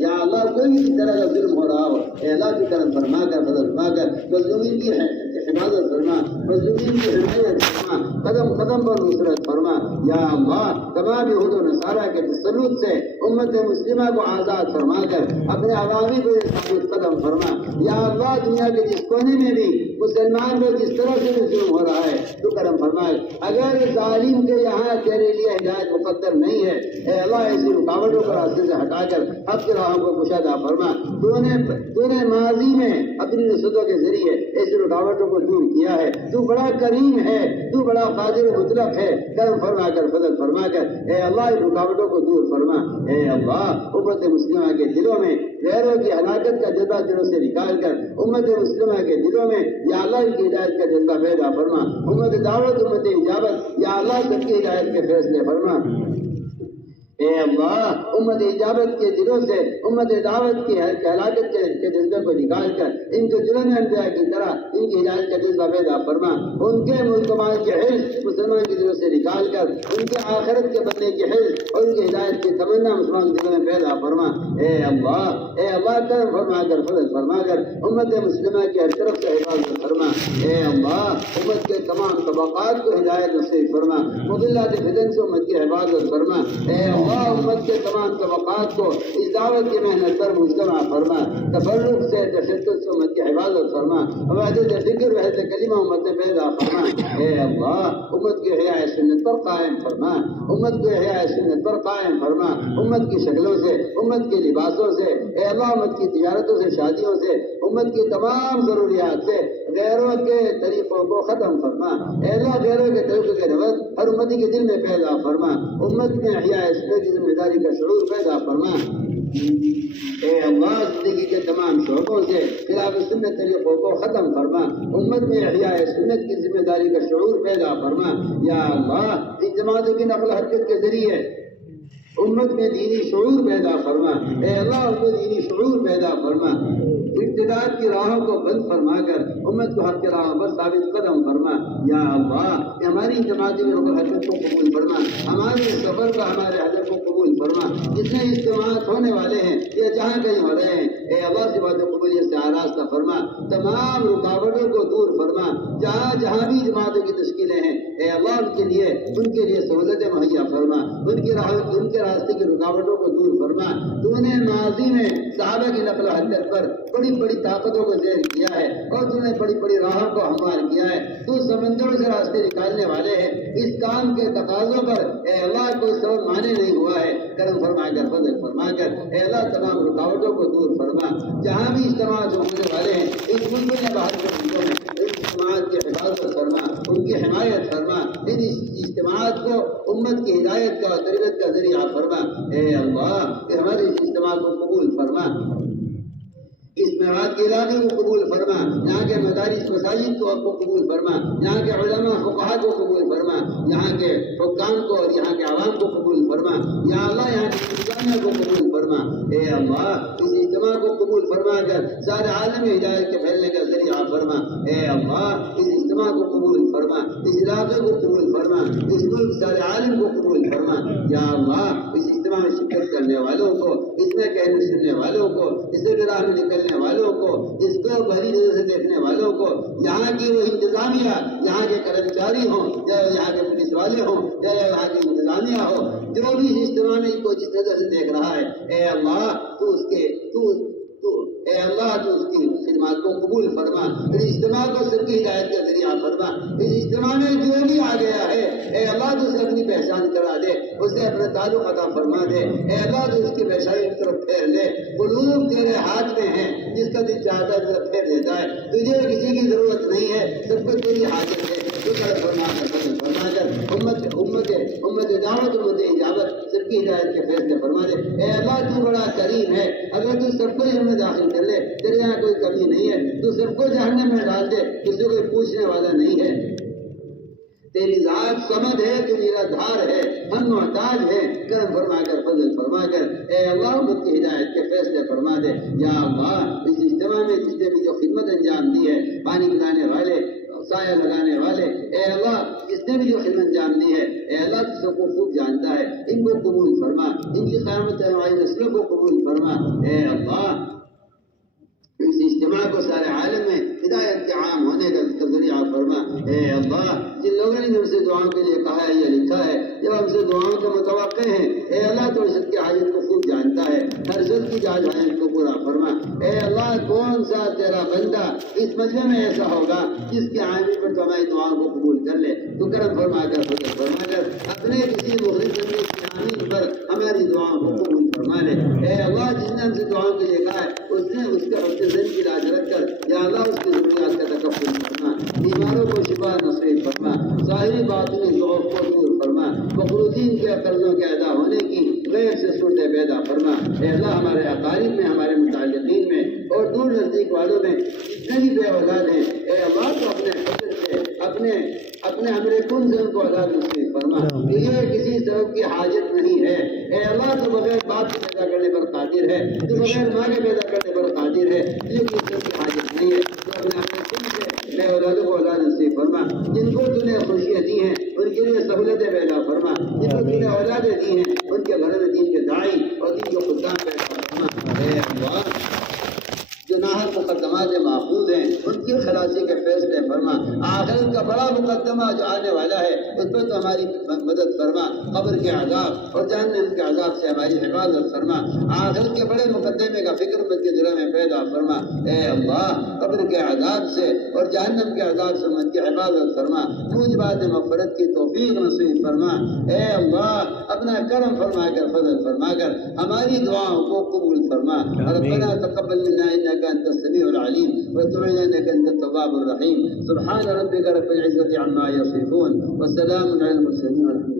یا اللہ کوئی بھی طرح کا ظلم ہو رہا ہو، اے اللہ کی کرم فرما کر فضل فرما کر مظلومین کی حفاظت فرما، مظلومین کی حمایت فرما، قدم قدم پر نصرت فرما یا اللہ۔ تمام یہود و نصارہ کے تسلط سے امت مسلمہ کو آزاد فرما کر اپنے عوامی کو ثابت قدم فرما یا اللہ۔ دنیا کے جس کونے میں بھی مسلمان کو جس طرح سے بھی ظلم ہو رہا ہے تو کرم فرمائے۔ اگر ظالم کے یہاں تیرے لیے ہدایت مقدر نہیں ہے، اے اللہ ایسی رکاوٹوں کو راستے سے ہٹا کر حق کی راہوں کو کشادہ فرما۔ تو نے ماضی میں اپنی نصرتوں کے ذریعے ایسی رکاوٹوں کو دور کیا ہے، تو بڑا کریم ہے، تو بڑا قادر مطلق ہے، کرم فرما کر فضل فرما کر اے اللہ ان رکاوٹوں کو دور فرما۔ اے اللہ امت مسلمہ کے دلوں میں غیروں کی ہلاکت کا جذبہ دلوں سے نکال کر امت مسلمہ کے دلوں میں یا اللہ ان کی ہدایت کا جذبہ پیدا فرما۔ امت دعوت امت اجابت یا اللہ سب کی ہدایت کے فیصلے فرما۔ اے اللہ امت اجابت کے دلوں سے امت دعوت کی ہلاکت کے جذبے کو نکال کر ان کے دلوں میں انبیاء کی طرح ان کی ہدایت کا جذبہ پیدا فرما۔ ان کے ملکمان کے حرص مسلمان کے دلوں سے نکال کر ان کے آخرت کے بننے کی حرص اور ان کی ہدایت کی تمنا مسلمان کے دلوں میں پیدا فرما۔ اے اللہ کرم فرما کر فضل فرما کر امت مسلمہ کی ہر طرف سے حفاظت فرما۔ اے اللہ امت کے تمام طبقات کو ہدایت نصیب فرما، مضلات فتن سے امت کی حفاظت فرما۔ اے اللہ امت کے تمام طبقات کو اس دعوت کی محنت پر مجتمع فرما، تفرق سے تشدد سے امت کی حفاظت فرما، وحدت فکر وحدت کلمہ امت میں پیدا فرما۔ اے اللہ امت کی احیاء سنت پر قائم فرما، امت کو احیاء سنت پر قائم فرما، امت کی شکلوں سے امت کے لباسوں سے اے اللہ امت کی تجارتوں سے شادیوں سے امت کی تمام ضروریات سے غیروں کے طریقوں کو ختم فرما۔ اے اللہ غیروں کے طریقوں کے نوت ہر امتی کے دل میں پیدا فرما، امت میں احیاء سنت کی ذمہ داری کا شعور پیدا فرما۔ اے اللہ زندگی کے تمام شعبوں سے خلاف سنت طریقوں کو ختم فرما، امت میں احیاء سنت کی ذمہ داری کا شعور پیدا فرما یا اللہ۔ ان جماعتوں کی نقل حرکت کے ذریعے امت میں دینی شعور پیدا فرما، اے اللہ ان کو دینی شعور پیدا فرما۔ ارتداد کی راہوں کو بند فرما کر امت کو حق کی راہوں پر ثابت قدم فرما یا اللہ۔ ہماری جماعتی نقل حرکت کو قبول فرما، ہمارے سفر کا ہمارے حضرت کو قبول فرما۔ جتنے اجتماعات ہونے والے ہیں یا جہاں کہیں ہو رہے ہیں اے اللہ سے بات قبولیت سے آراستہ فرما، تمام رکاوٹوں کو دور فرما۔ جہاں جہاں بھی جماعتوں کی تشکیلیں ہیں اے اللہ ان کے لیے سہولتیں مہیا فرما، ان کے راستے کی رکاوٹوں کو دور فرما۔ تو نے ماضی میں صحابہ کی نقل حرکت پر بڑی بڑی طاقتوں کو زیر کیا ہے اور تو نے بڑی بڑی راہوں کو ہموار کیا ہے۔ تو سمندروں سے راستے نکالنے والے ہیں، اس کام کے تقاضوں پر اے اللہ کوئی سبب مانے نہیں ہوا ہے، کرم فرما کر فضل فرما کر اے اللہ تمام رکاوٹوں کو دور فرما۔ جہاں بھی اجتماعات ہونے والے ہیں اس ملک میں باہر کے ملکوں میں ان اجتماعات کی حفاظت فرما، ان کی حمایت فرما، ان اجتماعات کو امت کی ہدایت کا اور تربیت کا ذریعہ فرما۔ اے اللہ ہمارے اس اجتماع کو قبول فرما، اس میعاد کے علاقے کو قبول فرما، یہاں کے مدارس مساجد کو قبول فرما، یہاں کے علماء فقہاء کو قبول فرما، یہاں کے حکام کو اور یہاں کے عوام کو قبول فرما یا اللہ، یہاں کی انتظامیہ کو قبول فرما۔ اے اللہ اس اجتماع کو قبول فرما کر سارے عالم میں ہدایت کے پھیلنے کا ذریعہ فرما۔ اے اللہ اس اجتماع کو قبول فرما، اس علاقے کو قبول فرما، اس ملک سارے عالم کو قبول فرما یا اللہ۔ اس اجتماع میں شرکت کرنے والوں کو، اس میں کہنے سننے والوں کو، اس سے راہ میں نکلنے والوں کو، اس کو بھری نظر سے دیکھنے والوں کو، یہاں کی وہ انتظامیہ، یہاں کے کرمچاری ہوں یا یہاں کے پولیس والے ہوں یا یہاں کی انتظامیہ ہو، جو بھی اس اجتماع میں کو جس نظر سے دیکھ رہا ہے اے اللہ تو اس کی خدمات کو قبول فرما، اس اجتماع کو سب کی ہدایت کا ذریعہ فرما۔ اس اجتماع میں جو بھی آ گیا ہے اے اللہ تو اسے اپنی پہچان کرا دے، اسے اپنا تعلق عطا فرما دے اے اللہ، تو اس کی پہچانی کی طرف پھیر لے۔ قلوب تیرے ہاتھ میں ہے، جس کا دل چاہتا ہے طرف پھیر دیتا ہے، تجھے کسی کی ضرورت نہیں ہے، سب کو تیری حاجت ہے۔ تو طرف فرما کر امت دعوت امت اجابت سب کی ہدایت کے فیصلے فرما دے اے اللہ۔ تو بڑا کریم ہے، اگر تو سب کو جہنم میں داخل کر لے، تیرے یہاں کوئی کمی نہیں ہے، تو سب کو جہنم میں ڈال دے، کسی کو کوئی پوچھنے والا نہیں ہے۔ تیری ذات صمد ہے، تو میرا دھار ہے، ہم محتاج ہیں، کرم فرما کر فضل فرما کر اے اللہ امت کی ہدایت کے فیصلے فرما دے یا اللہ۔ اس اجتماع میں جس نے بھی جو خدمت انجام دی ہے، پانی پلانے والے، سایہ لگانے والے اے اللہ، جس نے بھی جو خدمت انجام دی ہے اے اللہ تو سب کو خوب جانتا ہے، ان کو قبول فرما، ان کی قیامت والی نسلوں کو قبول فرما و سارے عالم میں ہدایت کے عام ہونے کا ذریعہ فرما۔ اے اللہ جن لوگوں نے ہم سے دعاؤں کے لیے کہا ہے یا لکھا ہے، جب ہم سے دعاؤں کے متوقع ہیں، اے اللہ تو اس کی حاجت کو خوب جانتا ہے، ہر شخص کی حاجت کو پورا فرما۔ اے اللہ کون سا تیرا بندہ اس مجمع میں ایسا ہوگا جس کے حامی پر تو ہماری دعاؤں کو قبول کر لے، تو کرم فرما کر فضل فرما کر اپنے کسی مخلص بندے کی حامی پر ہماری دعاؤں کو قبول فرما لے۔ اے اللہ جس نے ہم سے دعاؤں کے لیے کہا ہے اس نے اس کے حسن ذن کی لاج رکھ کر یا اللہ اس کی ضروریات کا تکفل فرما، بیماروں کو شفا نصیب فرما، ظاہری باطنی ضعف کو دور فرما، مخلوقین کے قرضوں کے ادا ہونے کی غیر سے صورتیں پیدا فرما۔ اے اللہ ہمارے اقارب میں، ہمارے متعلقین میں اور دور نزدیک والوں میں جتنے بھی بے اولاد ہیں، اے اللہ تو اپنے فضل سے اپنے امر کن سے ان کو اولاد نصیب فرما۔ یہ کسی سبب کی حاجت نہیں ہے، اے اللہ تو بغیر باپ کے پیدا کرنے پر قادر ہے، تو بغیر ماں کے پیدا کرنے پر قادر ہے، یہ کسی سبب کی حاجت نہیں ہے، تو اپنے امر کن سے اے اولادوں کو اولاد نصیب فرما۔ جن کو تو نے خوشیاں دی ہیں ان کے لیے سہولتیں پیدا فرما، جن کو تو نے اولادیں دی ہیں ان کے گھر میں دین کے داعی اور دین کے خدام پیدا فرما۔ اے اللہ جو ناحق مقدمات محفوظ ہیں ان کی خلاصی کے فیصلے فرما۔ آخرت کا بڑا مقدمہ جو آنے والا ہے اس پر تو ہماری مدد فرما، قبر کے عذاب اور جہنم کے عذاب سے ہماری حفاظت فرما۔ آخرت کے بڑے مقدمے کا فکر من کے دلوں میں پیدا فرما۔ اے اللہ قبر کے عذاب سے اور جہنم کے عذاب سے من کی حفاظت فرما، موجبات مغفرت کی توفیق نصیب فرما۔ اے اللہ اپنا کرم فرما کر فضل فرما کر ہماری دعاؤں کو قبول فرما۔ ربنا تقبل منا انك انت السميع العليم وتب علينا انك انت التواب الرحيم۔ سبحان ربك رب العزة عما يصفون وسلام على المرسلين والحمد